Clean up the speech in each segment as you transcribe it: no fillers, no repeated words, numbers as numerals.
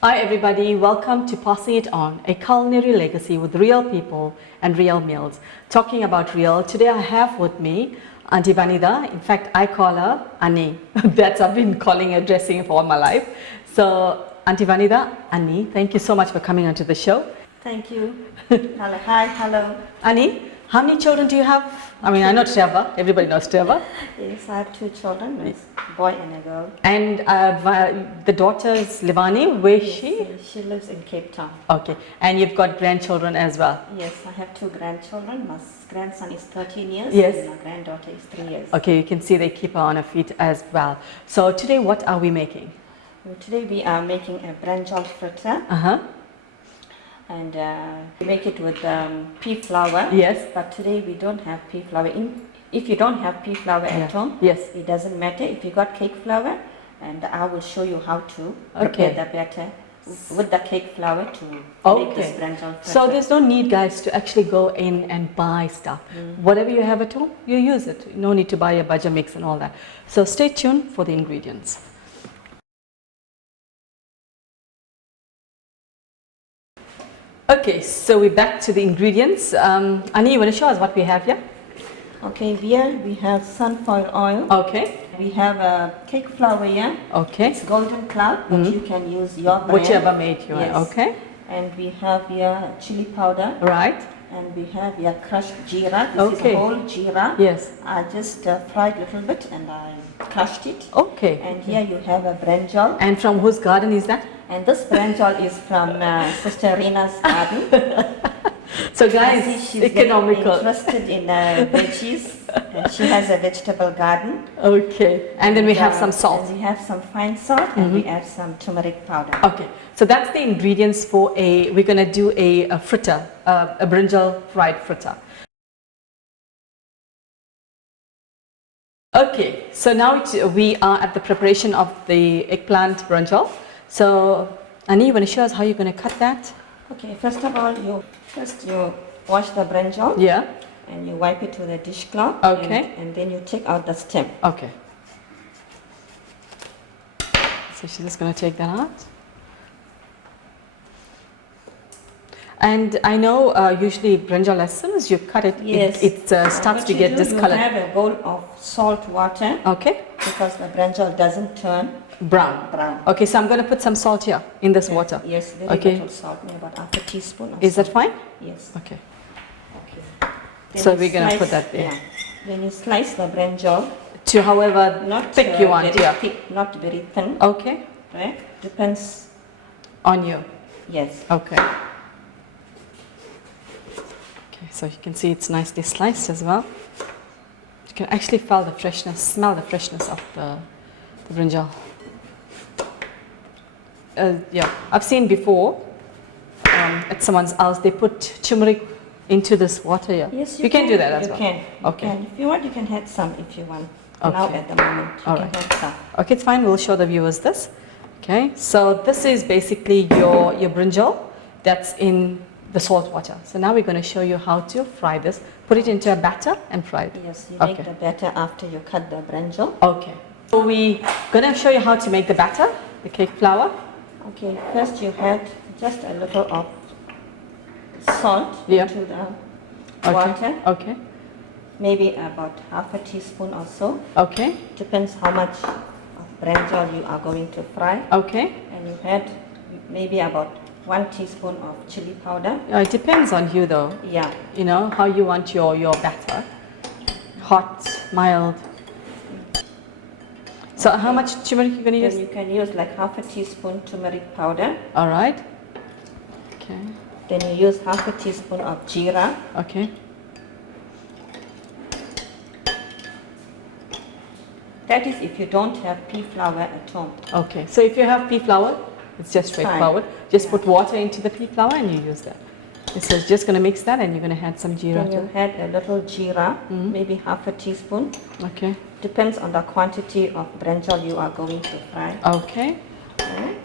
Hi everybody, welcome to Passing It On, a culinary legacy with real people and real meals. Talking about real, today I have with me Auntie Vanitha. In fact, I call her Annie. That's I've been calling her, addressing her for all my life. So Auntie Vanitha, Annie, thank you so much for coming onto the show. Thank you. Hello. Hi, hello. Annie, how many children do you have? I mean, I know Trevor. Everybody knows Trevor. Yes, I have two children, a boy and a girl. And the daughter is Livani. Where is she? She lives in Cape Town. Okay. And you've got grandchildren as well? Yes, I have two grandchildren. My grandson is 13 years yes. and my granddaughter is 3 years. Okay, you can see they keep her on her feet as well. So today what are we making? Well, today we are making a brinjal fritter. Uh-huh. And we make it with pea flour. Yes. But today we don't have pea flour. If you don't have pea flour at home, yes, it doesn't matter. If you got cake flour, and I will show you how to prepare the batter with the cake flour to make this brinjal fritter. So there's no need, guys, to actually go in and buy stuff. Whatever you have at home, you use it. No need to buy a bhaja mix and all that. So stay tuned for the ingredients. Okay, so we're back to the ingredients. Annie, you want to show us what we have here? Okay, here we have sunflower oil. Okay. We have a cake flour here. Okay. It's golden cloud, but you can use your brand. Whichever made you want. Okay. And we have here chili powder. Right. And we have here crushed jeera. This is whole jeera. Yes. I just fried a little bit and I crushed it. Okay. And here you have a brinjal. And from whose garden is that? And this brinjal is from Sister Reena's garden. So guys, she's economical. Interested in veggies. She has a vegetable garden. Okay. And then we have some salt. And we have some fine salt and we have some turmeric powder. Okay. So that's the ingredients for we're going to do a fritter, a brinjal fried fritter. Okay. So now we are at the preparation of the eggplant brinjal. So Annie, you want to show us how you're going to cut that? Okay. First of all, you wash the brinjal. Yeah. And you wipe it with a dishcloth. Okay. And then you take out the stem. Okay. So she's just going to take that out. And I know usually brinjal, as soon as you cut it, it starts to get discolored. You have a bowl of salt water. Okay. Because the brinjal doesn't turn brown. Okay, so I'm going to put some salt here in this water. Yes, very little salt, maybe about half a teaspoon. Is that fine? Yes. Okay. So we're going to put that there. Yeah. Then you slice the brinjal. To however not thick you want, thick, not very thin. Okay. Right? Depends on you. Yes. Okay. Okay, so you can see it's nicely sliced as well. You can actually smell the freshness of the brinjal. Yeah, I've seen before at someone's house they put turmeric into this water here. Yes, you can do that as well. You can. Okay. If you want, you can add some if you want. Okay. Now at the moment, you can add some. Okay, it's fine. We'll show the viewers this. Okay, so this is basically your brinjal that's in the salt water. So now we're going to show you how to fry this. Put it into a batter and fry it. Yes, you make the batter after you cut the brinjal. Okay. So we're going to show you how to make the batter, the cake flour. Okay, first you add just a little of salt into the water. Okay. Maybe about half a teaspoon or so. Okay. Depends how much of brinjal you are going to fry. Okay. And you add maybe about 1 teaspoon of chili powder. It depends on you though. Yeah. You know, how you want your batter. Hot, mild. So how much turmeric you're going to use? Then you can use like half a teaspoon turmeric powder. All right. Okay. Then you use half a teaspoon of jeera. Okay. That is if you don't have pea flour at home. Okay. So if you have pea flour, it's just straightforward. Just put water into the pea flour and you use that. So it's just going to mix that and you're going to add some jeera. Then you add a little jeera, maybe half a teaspoon. Okay. Depends on the quantity of brinjal you are going to fry. Okay. Then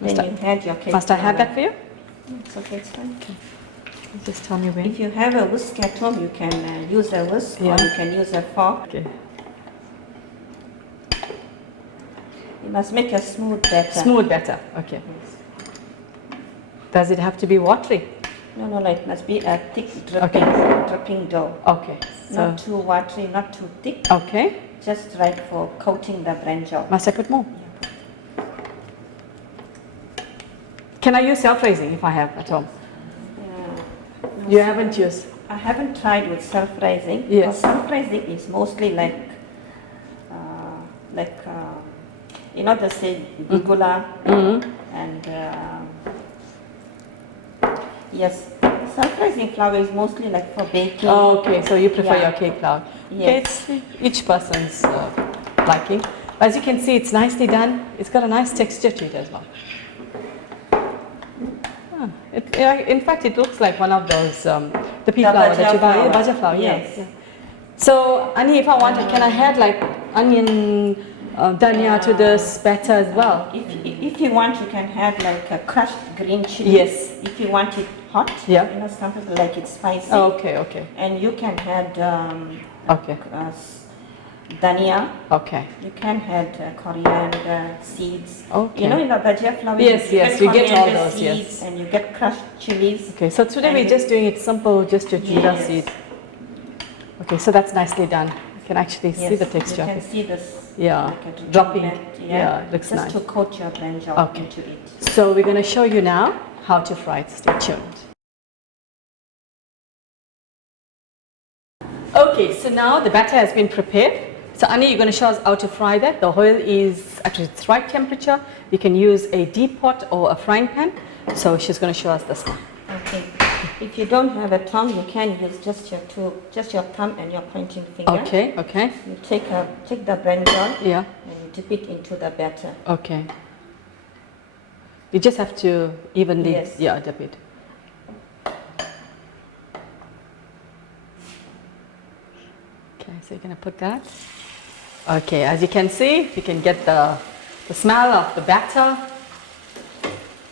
you add your cake. Must I have that for you? It's okay, it's fine. Okay. Just tell me when. If you have a whisk at home, you can use a whisk or you can use a fork. Okay. You must make a smooth batter. Smooth batter, okay. Yes. Does it have to be watery? No, like it must be a thick dripping dough. Okay. So Not too watery, not too thick. okay. Just right for coating the brinjal. Must I put more? Yeah. Can I use self-raising if I have at home? No, You haven't used? I haven't tried with self-raising. Yes. Self-raising is mostly like you know, they say gugula and yes, self-raising flour is mostly like for baking. Oh, okay, so you prefer your cake flour. Yes. Okay, it's each person's liking. As you can see, it's nicely done. It's got a nice texture to it as well. In fact, it looks like one of those the pea flour that you buy, bhajia flour. Yes. Yeah. So, Annie, if I wanted, can I add like onion, dhania to this batter as well? If you want, you can add like a crushed green chili. Yes. If you want it hot. Yeah. You know, some people like it spicy. Oh, okay, okay. And you can add Okay. dhania. Okay. You can add coriander seeds. Okay. You know, in the bhajia flour. Yes, yes, you get all those. Seeds, yes. And you get crushed chilies. Okay, so today we're just doing it simple, just your jeera seed. Okay, so that's nicely done. You can actually see the texture. You can see this. Yeah, like a dropping. bit, Yeah, it looks nice. Just to coat your brinjal into it. So we're going to show you now how to fry it. Stay tuned. Okay, so now the batter has been prepared. So Annie, you're going to show us how to fry that. The oil is at its right temperature. You can use a deep pot or a frying pan. So she's going to show us this one. Okay. If you don't have a tongue, you can use just your thumb and your pointing finger. Okay, okay. You take the brinjal. Yeah. And you dip it into the batter. Okay. You just have to evenly, Yes. dip it. Okay, so you're going to put that. Okay, as you can see, you can get the smell of the batter.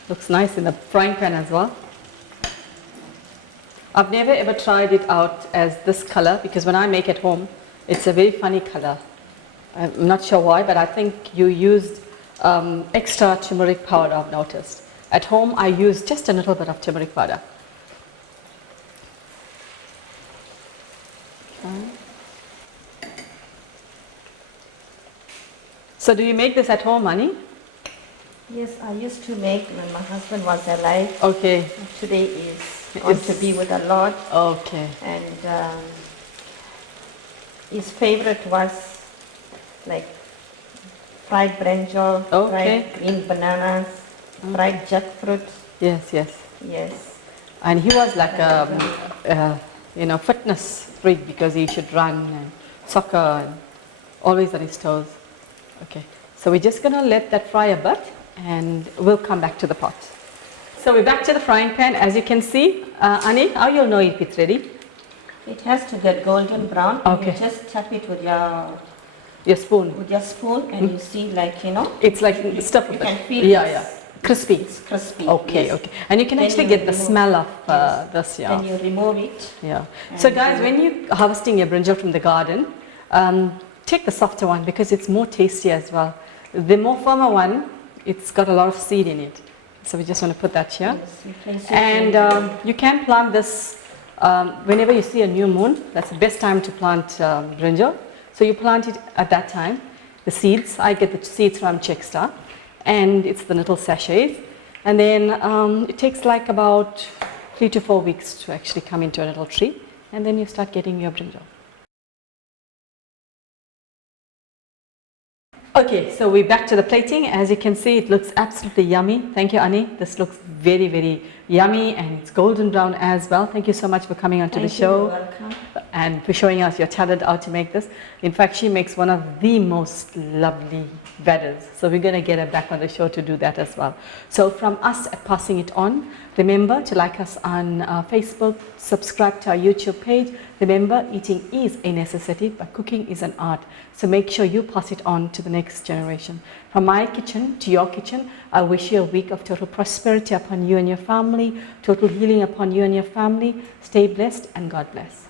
Looks nice in the frying pan as well. I've never ever tried it out as this color because when I make at home, it's a very funny color. I'm not sure why, but I think you used extra turmeric powder, I've noticed. At home, I use just a little bit of turmeric powder. Okay. So do you make this at home, Annie? Yes, I used to make when my husband was alive. Okay. Today is going to be with the Lord. Okay. And his favorite was like fried brinjal, fried green bananas, fried jackfruit. Yes, yes. Yes. And he was like a fitness freak because he should run and soccer and always on his toes. Okay. So we're just going to let that fry a bit and we'll come back to the pot. So we're back to the frying pan. As you can see, Annie, how you'll know if it's ready? It has to get golden brown. Okay. You just tap it with your spoon. With your spoon, and you see, like, you know. It's like stuff. You can feel crispy. It's crispy. Okay, yes. okay. And you can Then actually you get the smell of this. Yeah. Then you remove it. Yeah. So guys, when you're harvesting your brinjal from the garden, take the softer one because it's more tasty as well. The more firmer one, it's got a lot of seed in it. So we just want to put that here. Yes, and you can plant this whenever you see a new moon. That's the best time to plant brinjal. So you plant it at that time. The seeds, I get the seeds from Checkstar, and it's the little sachets. And then it takes like about 3 to 4 weeks to actually come into a little tree, and then you start getting your brinjal. Okay, so we're back to the plating. As you can see, it looks absolutely yummy. Thank you, Annie. This looks very, very yummy, and it's golden brown as well. Thank you so much for coming onto the show. You're welcome. And for showing us your talent how to make this. In fact, she makes one of the most lovely batters. So we're going to get her back on the show to do that as well. So from us at Passing It On, remember to like us on Facebook, subscribe to our YouTube page. Remember, eating is a necessity, but cooking is an art. So make sure you pass it on to the next generation. From my kitchen to your kitchen, I wish you a week of total prosperity upon you and your family, total healing upon you and your family. Stay blessed and God bless.